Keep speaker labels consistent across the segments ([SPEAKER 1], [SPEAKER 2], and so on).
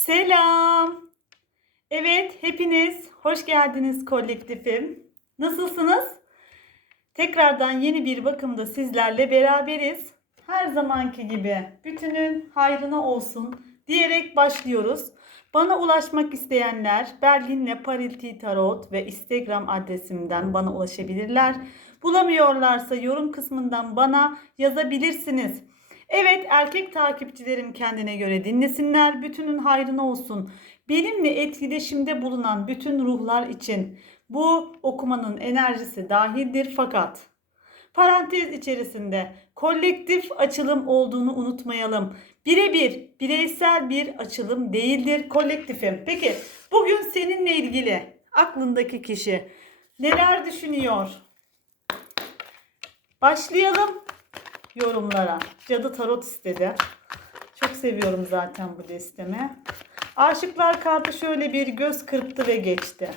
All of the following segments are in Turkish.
[SPEAKER 1] Selam. Evet, hepiniz hoş geldiniz kolektifim. Nasılsınız? Tekrardan yeni bir bakımda sizlerle beraberiz. Her zamanki gibi bütünün hayrına olsun diyerek başlıyoruz. Bana ulaşmak isteyenler Berlin'le Parilti Tarot ve Instagram adresimden bana ulaşabilirler. Bulamıyorlarsa yorum kısmından bana yazabilirsiniz. Evet erkek takipçilerim kendine göre dinlesinler. Bütünün hayrına olsun. Benimle etkileşimde bulunan bütün ruhlar için bu okumanın enerjisi dahildir fakat parantez içerisinde kolektif açılım olduğunu unutmayalım. Birebir bireysel bir açılım değildir kolektifim. Peki bugün seninle ilgili aklındaki kişi neler düşünüyor? Başlayalım yorumlara. Cadı Tarot istedi. Çok seviyorum zaten bu destemi. Aşıklar kartı şöyle bir göz kırptı ve geçti.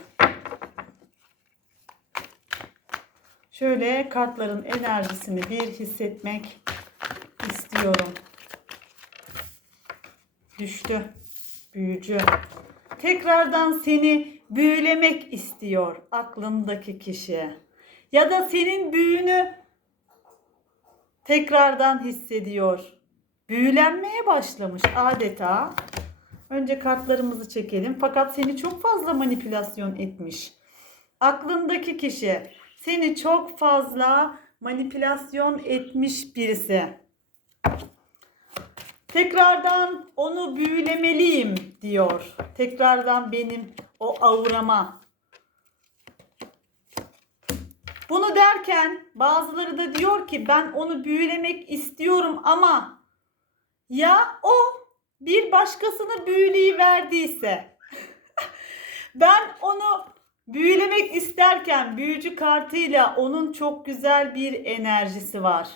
[SPEAKER 1] Şöyle kartların enerjisini bir hissetmek istiyorum. Düştü. Büyücü. Tekrardan seni büyülemek istiyor aklındaki kişi. Ya da senin büyünü tekrardan hissediyor. Büyülenmeye başlamış adeta. Önce kartlarımızı çekelim. Fakat seni çok fazla manipülasyon etmiş. Aklındaki kişi seni çok fazla manipülasyon etmiş birisi. Tekrardan onu büyülemeliyim diyor. Tekrardan benim o aurama, Bunu derken bazıları da diyor ki ben onu büyülemek istiyorum ama ya o bir başkasını büyüleyi verdiyse ben onu büyülemek isterken büyücü kartıyla onun çok güzel bir enerjisi var.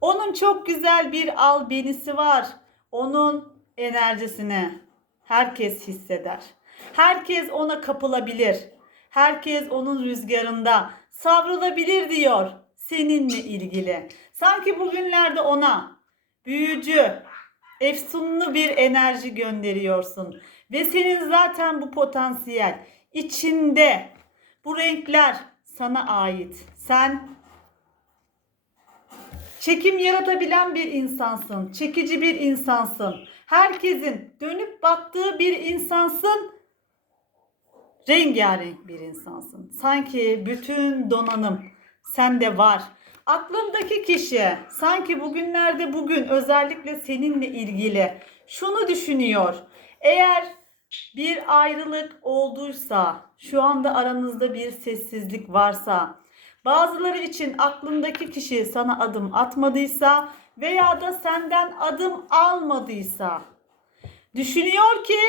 [SPEAKER 1] Onun çok güzel bir albenisi var. Onun enerjisini herkes hisseder. Herkes ona kapılabilir. Herkes onun rüzgarında savrulabilir diyor seninle ilgili. Sanki bugünlerde ona büyücü, efsunlu bir enerji gönderiyorsun. Ve senin zaten bu potansiyel içinde bu renkler sana ait. Sen çekim yaratabilen bir insansın. Çekici bir insansın. Herkesin dönüp baktığı bir insansın rengarenk bir insansın. Sanki bütün donanım sende var. Aklındaki kişi sanki bugünlerde bugün özellikle seninle ilgili şunu düşünüyor. Eğer bir ayrılık olduysa, şu anda aranızda bir sessizlik varsa, bazıları için aklındaki kişi sana adım atmadıysa veya da senden adım almadıysa, düşünüyor ki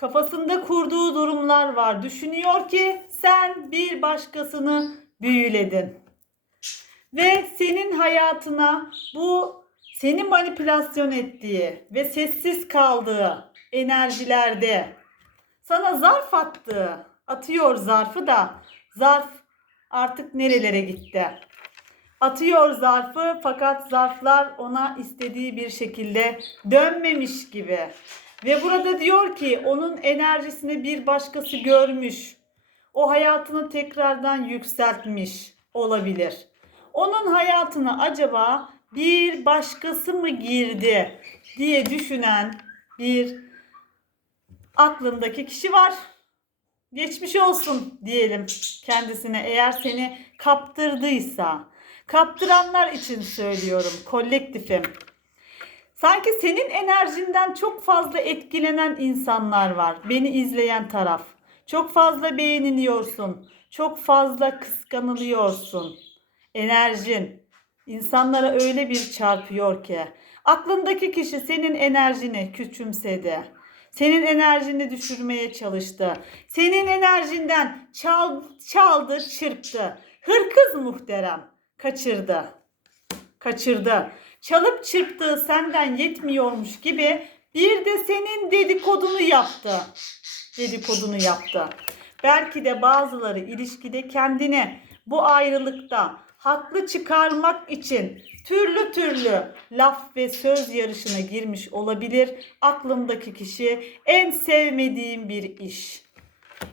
[SPEAKER 1] kafasında kurduğu durumlar var. Düşünüyor ki sen bir başkasını büyüledin. Ve senin hayatına bu seni manipülasyon ettiği ve sessiz kaldığı enerjilerde sana zarf attığı, atıyor zarfı da zarf artık nerelere gitti? Atıyor zarfı fakat zarflar ona istediği bir şekilde dönmemiş gibi. Ve burada diyor ki onun enerjisini bir başkası görmüş. O hayatını tekrardan yükseltmiş olabilir. Onun hayatına acaba bir başkası mı girdi diye düşünen bir aklındaki kişi var. Geçmiş olsun diyelim kendisine eğer seni kaptırdıysa. Kaptıranlar için söylüyorum kolektifim. Sanki senin enerjinden çok fazla etkilenen insanlar var. Beni izleyen taraf. Çok fazla beğeniliyorsun. Çok fazla kıskanılıyorsun. Enerjin insanlara öyle bir çarpıyor ki. Aklındaki kişi senin enerjini küçümsedi. Senin enerjini düşürmeye çalıştı. Senin enerjinden çal, çaldı, çırptı. Hırkız muhterem kaçırdı. Kaçırdı çalıp çırptığı senden yetmiyormuş gibi bir de senin dedikodunu yaptı. Dedikodunu yaptı. Belki de bazıları ilişkide kendine bu ayrılıkta haklı çıkarmak için türlü türlü laf ve söz yarışına girmiş olabilir. Aklımdaki kişi en sevmediğim bir iş.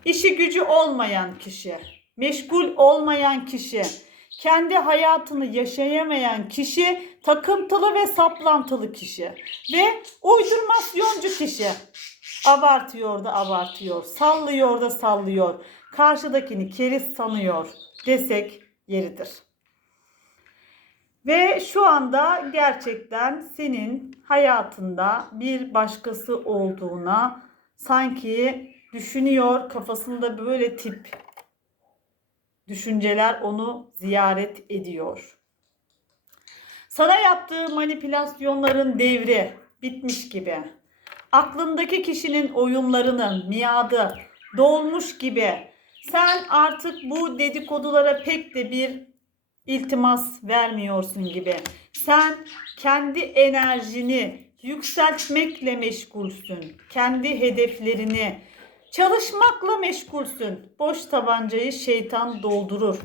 [SPEAKER 1] İşi gücü olmayan kişi, meşgul olmayan kişi, kendi hayatını yaşayamayan kişi, takıntılı ve saplantılı kişi ve uydurmasyoncu kişi. Abartıyor da abartıyor, sallıyor da sallıyor, karşıdakini keriz sanıyor desek yeridir. Ve şu anda gerçekten senin hayatında bir başkası olduğuna sanki düşünüyor, kafasında böyle tip düşünceler onu ziyaret ediyor. Sana yaptığı manipülasyonların devri bitmiş gibi. Aklındaki kişinin oyunlarının miadı dolmuş gibi. Sen artık bu dedikodulara pek de bir iltimas vermiyorsun gibi. Sen kendi enerjini yükseltmekle meşgulsün. Kendi hedeflerini çalışmakla meşgulsün. Boş tabancayı şeytan doldurur.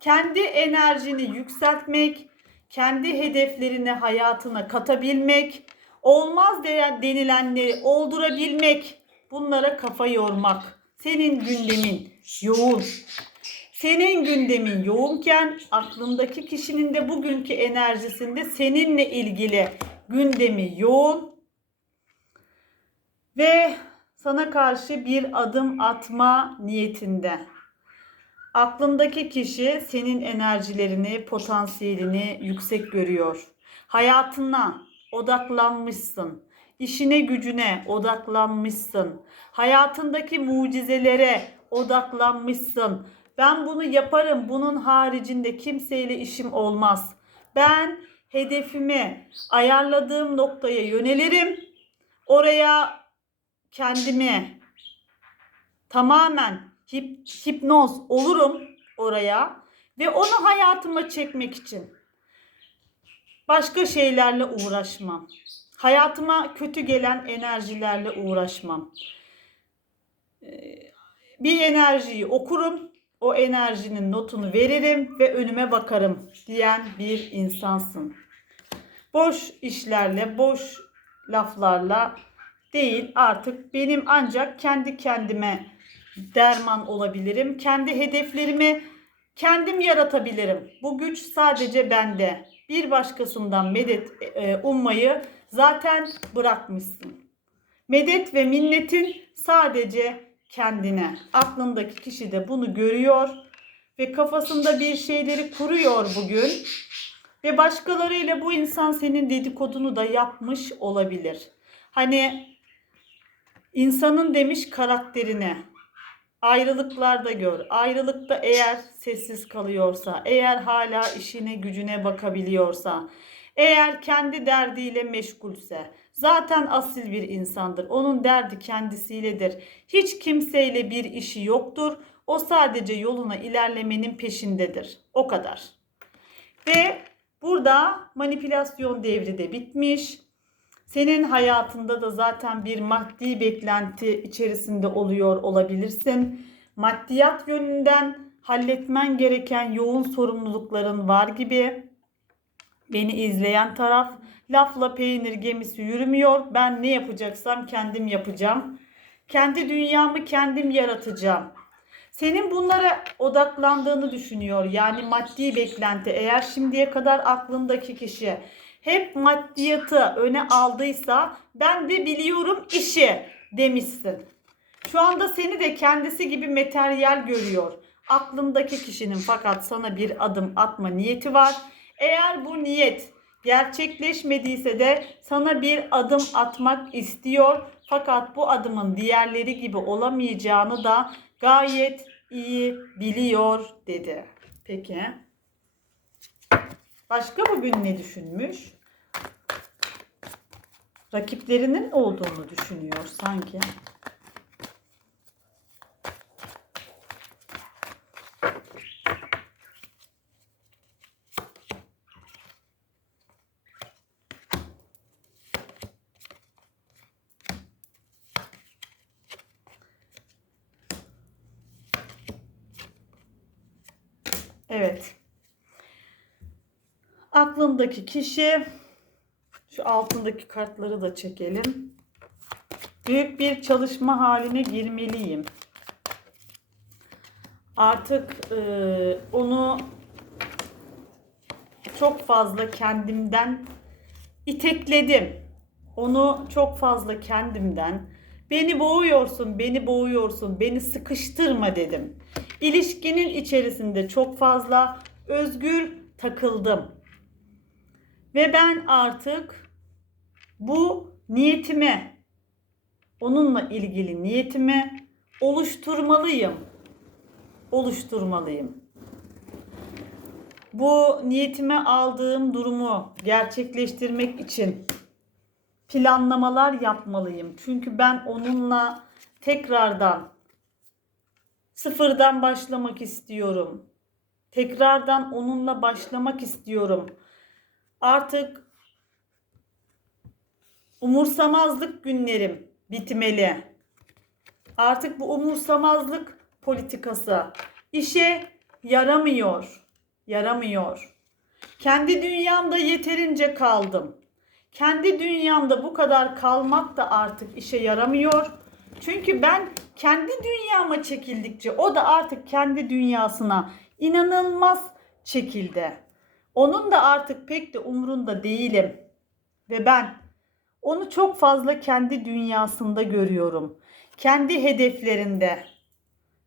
[SPEAKER 1] Kendi enerjini yükseltmek, kendi hedeflerini hayatına katabilmek, olmaz denilenleri oldurabilmek, bunlara kafa yormak. Senin gündemin yoğun. Senin gündemin yoğunken aklındaki kişinin de bugünkü enerjisinde seninle ilgili gündemi yoğun ve sana karşı bir adım atma niyetinde. Aklındaki kişi senin enerjilerini, potansiyelini yüksek görüyor. Hayatına odaklanmışsın. İşine gücüne odaklanmışsın. Hayatındaki mucizelere odaklanmışsın. Ben bunu yaparım. Bunun haricinde kimseyle işim olmaz. Ben hedefimi ayarladığım noktaya yönelirim. Oraya kendimi tamamen hip, hipnoz olurum oraya ve onu hayatıma çekmek için başka şeylerle uğraşmam. Hayatıma kötü gelen enerjilerle uğraşmam. Ee, Bir enerjiyi okurum, o enerjinin notunu veririm ve önüme bakarım diyen bir insansın. Boş işlerle, boş laflarla değil artık benim ancak kendi kendime derman olabilirim. Kendi hedeflerimi kendim yaratabilirim. Bu güç sadece bende. Bir başkasından medet e, ummayı zaten bırakmışsın. Medet ve minnetin sadece kendine. Aklındaki kişi de bunu görüyor ve kafasında bir şeyleri kuruyor bugün. Ve başkalarıyla bu insan senin dedikodunu da yapmış olabilir. Hani insanın demiş karakterine ayrılıklarda gör. Ayrılıkta eğer sessiz kalıyorsa, eğer hala işine gücüne bakabiliyorsa, eğer kendi derdiyle meşgulse, zaten asil bir insandır. Onun derdi kendisiyledir. Hiç kimseyle bir işi yoktur. O sadece yoluna ilerlemenin peşindedir. O kadar. Ve burada manipülasyon devri de bitmiş. Senin hayatında da zaten bir maddi beklenti içerisinde oluyor olabilirsin. Maddiyat yönünden halletmen gereken yoğun sorumlulukların var gibi. Beni izleyen taraf lafla peynir gemisi yürümüyor. Ben ne yapacaksam kendim yapacağım. Kendi dünyamı kendim yaratacağım. Senin bunlara odaklandığını düşünüyor. Yani maddi beklenti. Eğer şimdiye kadar aklındaki kişi hep maddiyatı öne aldıysa ben de biliyorum işi demişsin. Şu anda seni de kendisi gibi materyal görüyor. Aklındaki kişinin fakat sana bir adım atma niyeti var. Eğer bu niyet gerçekleşmediyse de sana bir adım atmak istiyor. Fakat bu adımın diğerleri gibi olamayacağını da gayet iyi biliyor dedi. Peki. Başka bugün ne düşünmüş? Rakiplerinin olduğunu düşünüyor sanki. Evet. Aklımdaki kişi şu altındaki kartları da çekelim. Büyük bir çalışma haline girmeliyim. Artık e, onu çok fazla kendimden itekledim. Onu çok fazla kendimden beni boğuyorsun, beni boğuyorsun, beni sıkıştırma dedim. İlişkinin içerisinde çok fazla özgür takıldım. Ve ben artık bu niyetime, onunla ilgili niyetimi oluşturmalıyım. Oluşturmalıyım. Bu niyetime aldığım durumu gerçekleştirmek için planlamalar yapmalıyım. Çünkü ben onunla tekrardan sıfırdan başlamak istiyorum. Tekrardan onunla başlamak istiyorum. Artık umursamazlık günlerim bitmeli. Artık bu umursamazlık politikası işe yaramıyor. Yaramıyor. Kendi dünyamda yeterince kaldım. Kendi dünyamda bu kadar kalmak da artık işe yaramıyor. Çünkü ben kendi dünyama çekildikçe o da artık kendi dünyasına inanılmaz çekildi. Onun da artık pek de umrunda değilim. Ve ben onu çok fazla kendi dünyasında görüyorum. Kendi hedeflerinde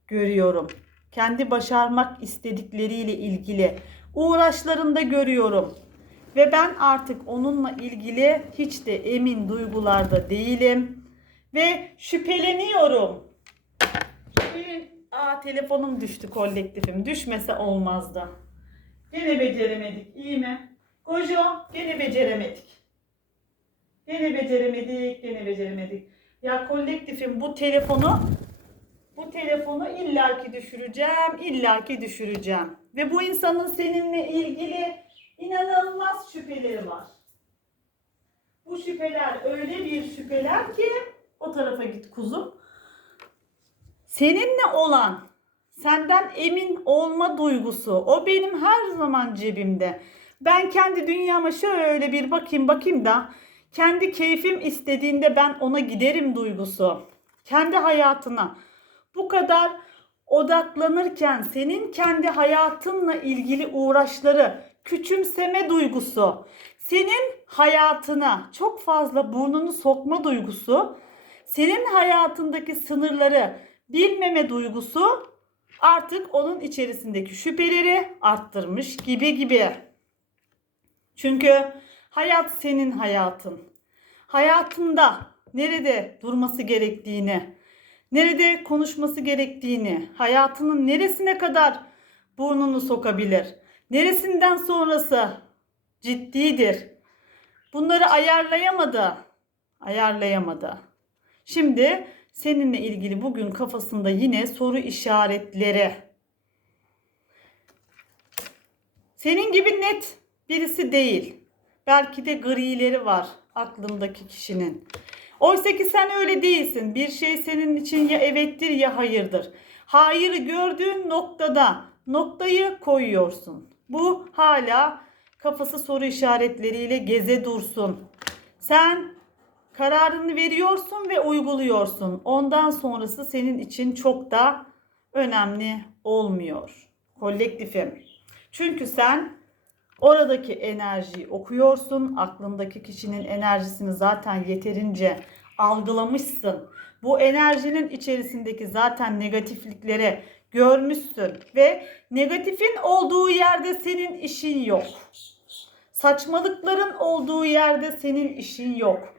[SPEAKER 1] görüyorum. Kendi başarmak istedikleriyle ilgili uğraşlarında görüyorum. Ve ben artık onunla ilgili hiç de emin duygularda değilim. Ve şüpheleniyorum. Aa telefonum düştü kolektifim. Düşmese olmazdı. Gene beceremedik. İyi mi? Kojo gene beceremedik. Gene beceremedik, gene beceremedik. Ya kolektifim bu telefonu bu telefonu illaki düşüreceğim, illaki düşüreceğim. Ve bu insanın seninle ilgili inanılmaz şüpheleri var. Bu şüpheler öyle bir şüpheler ki o tarafa git kuzum. Seninle olan senden emin olma duygusu o benim her zaman cebimde. Ben kendi dünyama şöyle bir bakayım bakayım da kendi keyfim istediğinde ben ona giderim duygusu. Kendi hayatına bu kadar odaklanırken senin kendi hayatınla ilgili uğraşları küçümseme duygusu, senin hayatına çok fazla burnunu sokma duygusu, senin hayatındaki sınırları bilmeme duygusu artık onun içerisindeki şüpheleri arttırmış gibi gibi. Çünkü hayat senin hayatın. Hayatında nerede durması gerektiğini, nerede konuşması gerektiğini, hayatının neresine kadar burnunu sokabilir, neresinden sonrası ciddidir. Bunları ayarlayamadı. Ayarlayamadı. Şimdi seninle ilgili bugün kafasında yine soru işaretleri. Senin gibi net birisi değil. Belki de grileri var aklındaki kişinin. Oysa ki sen öyle değilsin. Bir şey senin için ya evettir ya hayırdır. Hayırı gördüğün noktada noktayı koyuyorsun. Bu hala kafası soru işaretleriyle geze dursun. Sen kararını veriyorsun ve uyguluyorsun. Ondan sonrası senin için çok da önemli olmuyor. Kolektifim. Çünkü sen oradaki enerjiyi okuyorsun. Aklındaki kişinin enerjisini zaten yeterince algılamışsın. Bu enerjinin içerisindeki zaten negatiflikleri görmüşsün ve negatifin olduğu yerde senin işin yok. Saçmalıkların olduğu yerde senin işin yok.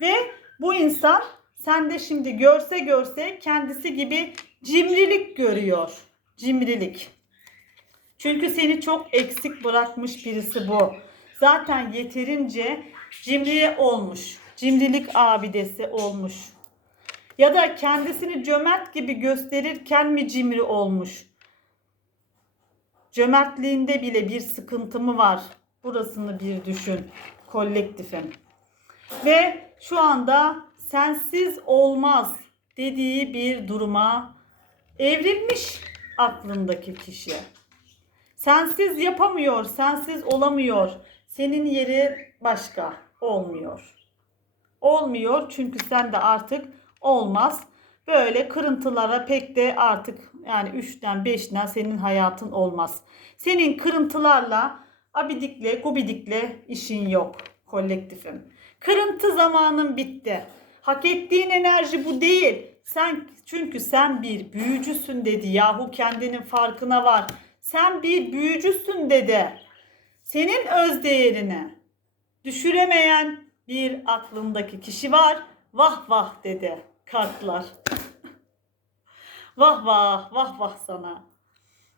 [SPEAKER 1] Ve bu insan sen de şimdi görse görse kendisi gibi cimrilik görüyor. Cimrilik. Çünkü seni çok eksik bırakmış birisi bu. Zaten yeterince cimriye olmuş. Cimrilik abidesi olmuş. Ya da kendisini cömert gibi gösterirken mi cimri olmuş? Cömertliğinde bile bir sıkıntı mı var? Burasını bir düşün kolektifim. Ve şu anda sensiz olmaz dediği bir duruma evrilmiş aklındaki kişi. Sensiz yapamıyor, sensiz olamıyor. Senin yeri başka. Olmuyor. Olmuyor çünkü sen de artık olmaz. Böyle kırıntılara pek de artık yani 3'ten 5'ten senin hayatın olmaz. Senin kırıntılarla abidikle gubidikle işin yok kolektifim. Kırıntı zamanın bitti. Hak ettiğin enerji bu değil. Sen çünkü sen bir büyücüsün dedi. Yahu kendinin farkına var. Sen bir büyücüsün dedi. Senin öz değerini düşüremeyen bir aklındaki kişi var. Vah vah dedi kartlar. vah vah vah vah sana.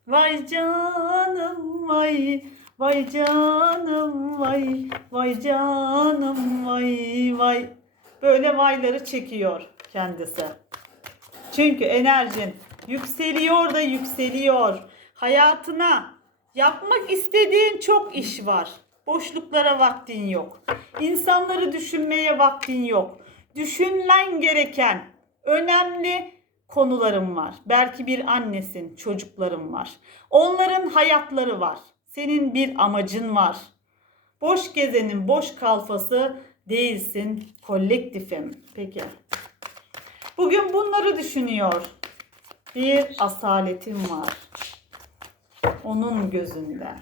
[SPEAKER 1] Vay canım vay vay canım vay vay canım vay vay. Böyle vayları çekiyor kendisi. Çünkü enerjin yükseliyor da yükseliyor. Hayatına yapmak istediğin çok iş var. Boşluklara vaktin yok. İnsanları düşünmeye vaktin yok. Düşünmen gereken önemli konularım var. Belki bir annesin, çocuklarım var. Onların hayatları var. Senin bir amacın var. Boş gezenin boş kalfası değilsin kolektifim. Peki. Bugün bunları düşünüyor. Bir asaletim var. Onun gözünde.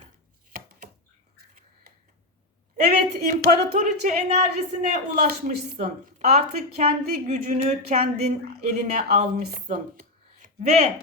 [SPEAKER 1] Evet, imparatoriçe enerjisine ulaşmışsın. Artık kendi gücünü kendin eline almışsın. Ve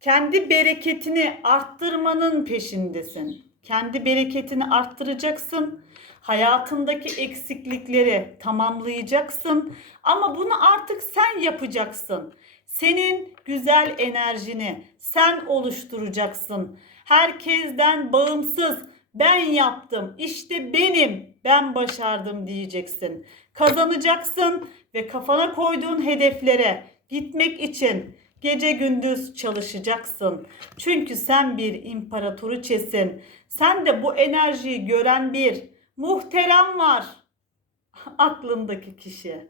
[SPEAKER 1] kendi bereketini arttırmanın peşindesin. Kendi bereketini arttıracaksın. Hayatındaki eksiklikleri tamamlayacaksın. Ama bunu artık sen yapacaksın. Senin güzel enerjini sen oluşturacaksın. Herkesten bağımsız ben yaptım, işte benim, ben başardım diyeceksin. Kazanacaksın ve kafana koyduğun hedeflere gitmek için gece gündüz çalışacaksın. Çünkü sen bir imparatoriçesin. Sen de bu enerjiyi gören bir muhterem var aklındaki kişi.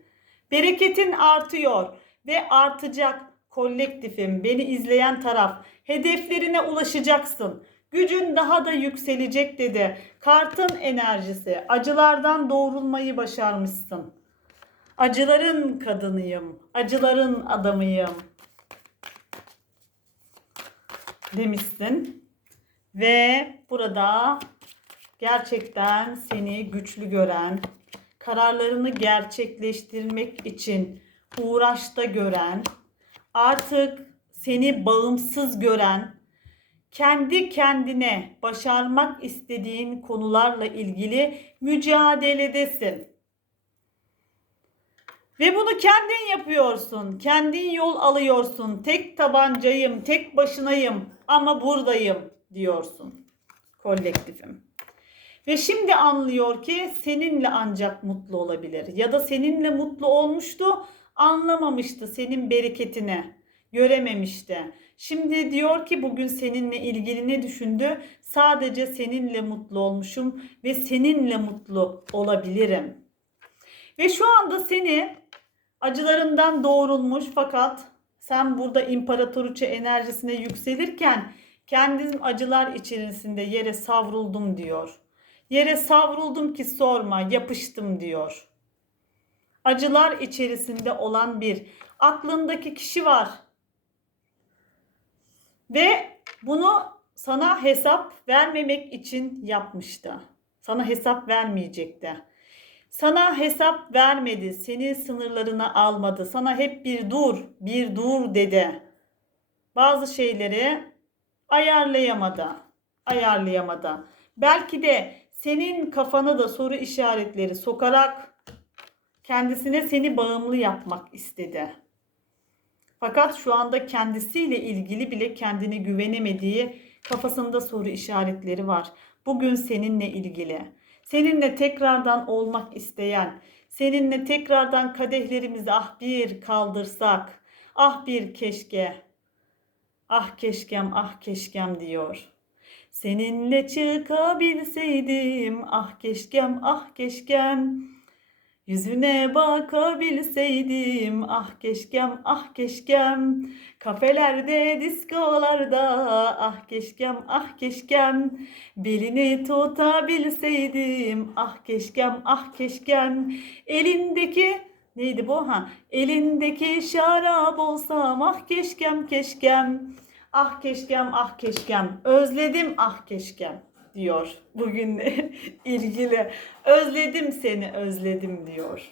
[SPEAKER 1] Bereketin artıyor ve artacak kolektifim, beni izleyen taraf. Hedeflerine ulaşacaksın. Gücün daha da yükselecek dedi. Kartın enerjisi. Acılardan doğrulmayı başarmışsın. Acıların kadınıyım. Acıların adamıyım. Demişsin. Ve burada gerçekten seni güçlü gören, kararlarını gerçekleştirmek için uğraşta gören, artık seni bağımsız gören, kendi kendine başarmak istediğin konularla ilgili mücadeledesin. Ve bunu kendin yapıyorsun. Kendin yol alıyorsun. Tek tabancayım, tek başınayım ama buradayım diyorsun. Kolektifim. Ve şimdi anlıyor ki seninle ancak mutlu olabilir. Ya da seninle mutlu olmuştu, anlamamıştı senin bereketini, görememişti. Şimdi diyor ki bugün seninle ilgili ne düşündü? Sadece seninle mutlu olmuşum ve seninle mutlu olabilirim. Ve şu anda seni acılarından doğrulmuş fakat sen burada imparatoriçe enerjisine yükselirken kendim acılar içerisinde yere savruldum diyor. Yere savruldum ki sorma yapıştım diyor. Acılar içerisinde olan bir aklındaki kişi var. Ve bunu sana hesap vermemek için yapmıştı. Sana hesap vermeyecekti. Sana hesap vermedi, senin sınırlarını almadı. Sana hep bir dur, bir dur dedi. Bazı şeyleri ayarlayamadı. Ayarlayamadı. Belki de senin kafana da soru işaretleri sokarak kendisine seni bağımlı yapmak istedi. Fakat şu anda kendisiyle ilgili bile kendine güvenemediği kafasında soru işaretleri var. Bugün seninle ilgili. Seninle tekrardan olmak isteyen, seninle tekrardan kadehlerimizi ah bir kaldırsak, ah bir keşke, ah keşkem, ah keşkem diyor. Seninle çıkabilseydim, ah keşkem, ah keşkem. Yüzüne bakabilseydim ah keşkem ah keşkem. Kafelerde diskolarda ah keşkem ah keşkem. Belini tutabilseydim ah keşkem ah keşkem. Elindeki neydi bu? Ha elindeki şarap olsam ah keşkem keşkem. Ah keşkem ah keşkem. Özledim ah keşkem diyor bugünle ilgili. Özledim seni özledim diyor.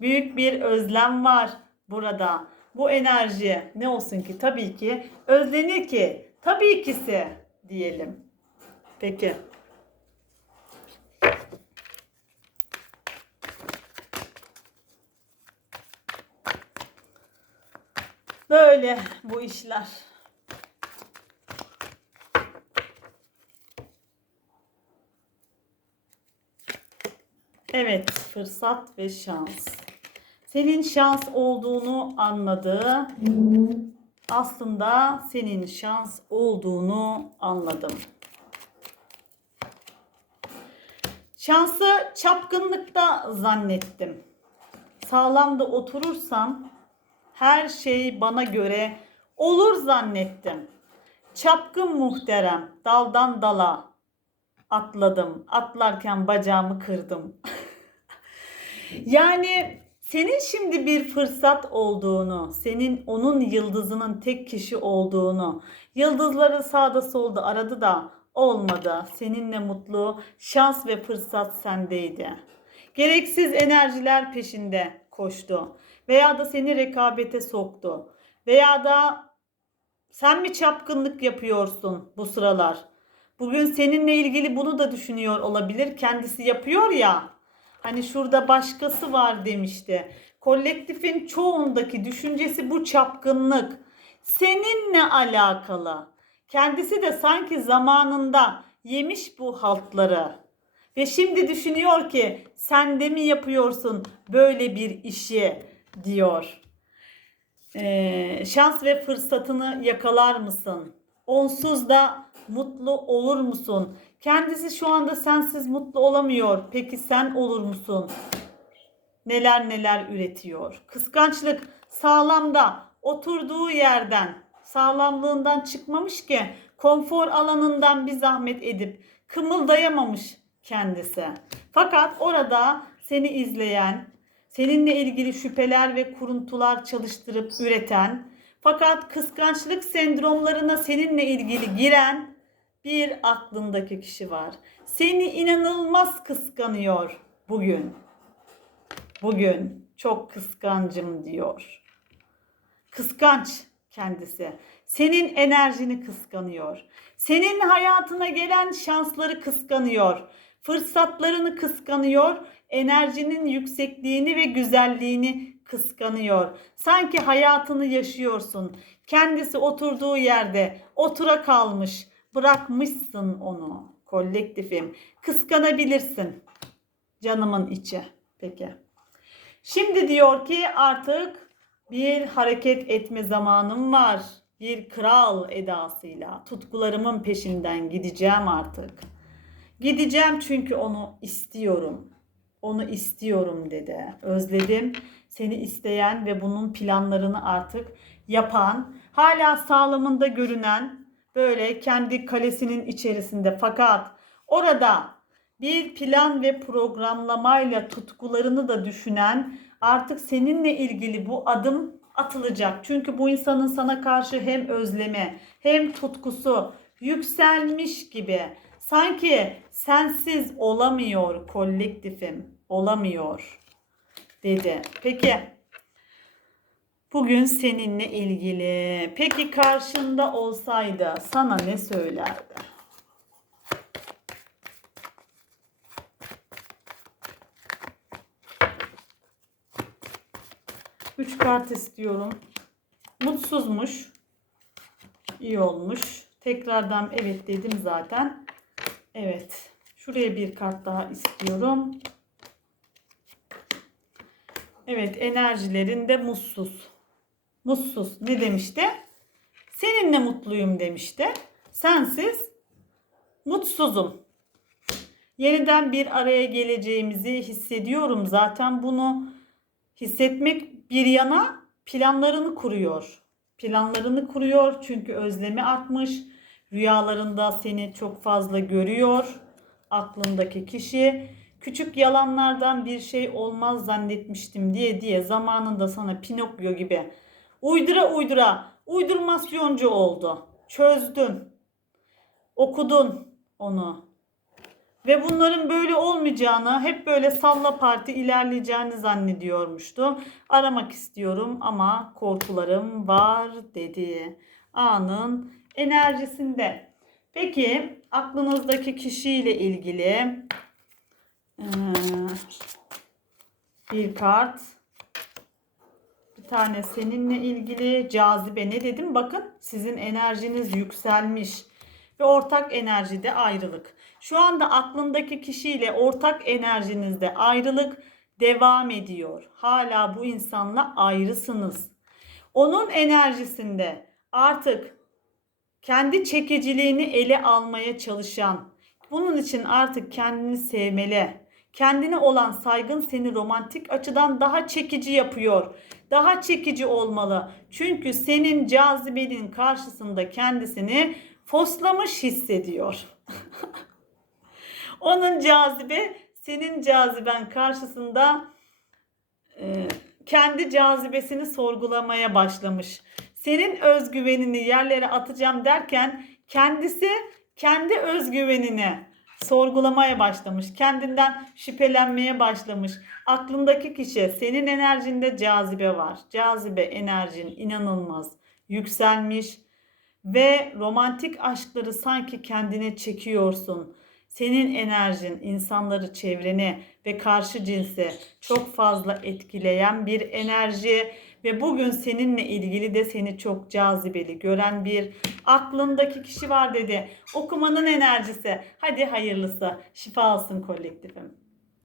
[SPEAKER 1] Büyük bir özlem var burada. Bu enerji ne olsun ki tabii ki özlenir ki tabii kisi diyelim. Peki. Böyle bu işler. Evet, fırsat ve şans. Senin şans olduğunu anladı. Aslında senin şans olduğunu anladım. Şansı çapkınlıkta zannettim. Sağlamda oturursam her şey bana göre olur zannettim. Çapkın muhterem daldan dala atladım. Atlarken bacağımı kırdım. yani senin şimdi bir fırsat olduğunu, senin onun yıldızının tek kişi olduğunu, yıldızları sağda solda aradı da olmadı. Seninle mutlu, şans ve fırsat sendeydi. Gereksiz enerjiler peşinde koştu veya da seni rekabete soktu veya da sen mi çapkınlık yapıyorsun bu sıralar? Bugün seninle ilgili bunu da düşünüyor olabilir. Kendisi yapıyor ya. Hani şurada başkası var demişti. Kolektifin çoğundaki düşüncesi bu çapkınlık. Seninle alakalı. Kendisi de sanki zamanında yemiş bu haltları. Ve şimdi düşünüyor ki sen de mi yapıyorsun böyle bir işi diyor. Ee, şans ve fırsatını yakalar mısın? Onsuz da mutlu olur musun? Kendisi şu anda sensiz mutlu olamıyor. Peki sen olur musun? Neler neler üretiyor. Kıskançlık sağlamda oturduğu yerden sağlamlığından çıkmamış ki konfor alanından bir zahmet edip kımıldayamamış kendisi. Fakat orada seni izleyen, seninle ilgili şüpheler ve kuruntular çalıştırıp üreten, fakat kıskançlık sendromlarına seninle ilgili giren bir aklındaki kişi var. Seni inanılmaz kıskanıyor bugün. Bugün çok kıskancım diyor. Kıskanç kendisi. Senin enerjini kıskanıyor. Senin hayatına gelen şansları kıskanıyor. Fırsatlarını kıskanıyor. Enerjinin yüksekliğini ve güzelliğini kıskanıyor. Sanki hayatını yaşıyorsun. Kendisi oturduğu yerde otura kalmış. Bırakmışsın onu kolektifim. Kıskanabilirsin. Canımın içi. Peki. Şimdi diyor ki artık bir hareket etme zamanım var. Bir kral edasıyla tutkularımın peşinden gideceğim artık. Gideceğim çünkü onu istiyorum. Onu istiyorum dedi. Özledim seni isteyen ve bunun planlarını artık yapan, hala sağlamında görünen böyle kendi kalesinin içerisinde fakat orada bir plan ve programlamayla tutkularını da düşünen artık seninle ilgili bu adım atılacak. Çünkü bu insanın sana karşı hem özlemi hem tutkusu yükselmiş gibi. Sanki sensiz olamıyor kolektifim. Olamıyor dedi. Peki bugün seninle ilgili. Peki karşında olsaydı sana ne söylerdi? Üç kart istiyorum. Mutsuzmuş. İyi olmuş. Tekrardan evet dedim zaten. Evet. Şuraya bir kart daha istiyorum. Evet enerjilerinde mutsuz. Mutsuz. Ne demişti? Seninle mutluyum demişti. Sensiz mutsuzum. Yeniden bir araya geleceğimizi hissediyorum. Zaten bunu hissetmek bir yana planlarını kuruyor. Planlarını kuruyor çünkü özlemi artmış. Rüyalarında seni çok fazla görüyor. Aklındaki kişi küçük yalanlardan bir şey olmaz zannetmiştim diye diye zamanında sana Pinokyo gibi uydura uydura uydurmasyoncu oldu. Çözdün. Okudun onu. Ve bunların böyle olmayacağını, hep böyle salla parti ilerleyeceğini zannediyormuştu. Aramak istiyorum ama korkularım var dedi. Anın enerjisinde. Peki aklınızdaki kişiyle ilgili eee, bir kart. Tane seninle ilgili cazibe ne dedim? Bakın sizin enerjiniz yükselmiş ve ortak enerjide ayrılık. Şu anda aklındaki kişiyle ortak enerjinizde ayrılık devam ediyor. Hala bu insanla ayrısınız. Onun enerjisinde artık kendi çekiciliğini ele almaya çalışan, bunun için artık kendini sevmeli. Kendine olan saygın seni romantik açıdan daha çekici yapıyor. Daha çekici olmalı. Çünkü senin cazibenin karşısında kendisini foslamış hissediyor. Onun cazibe senin caziben karşısında e, kendi cazibesini sorgulamaya başlamış. Senin özgüvenini yerlere atacağım derken kendisi kendi özgüvenini sorgulamaya başlamış. Kendinden şüphelenmeye başlamış. Aklındaki kişi senin enerjinde cazibe var. Cazibe enerjin inanılmaz yükselmiş ve romantik aşkları sanki kendine çekiyorsun. Senin enerjin insanları, çevreni ve karşı cinsi çok fazla etkileyen bir enerji ve bugün seninle ilgili de seni çok cazibeli gören bir aklındaki kişi var dedi. Okumanın enerjisi. Hadi hayırlısı. Şifa olsun kolektifim.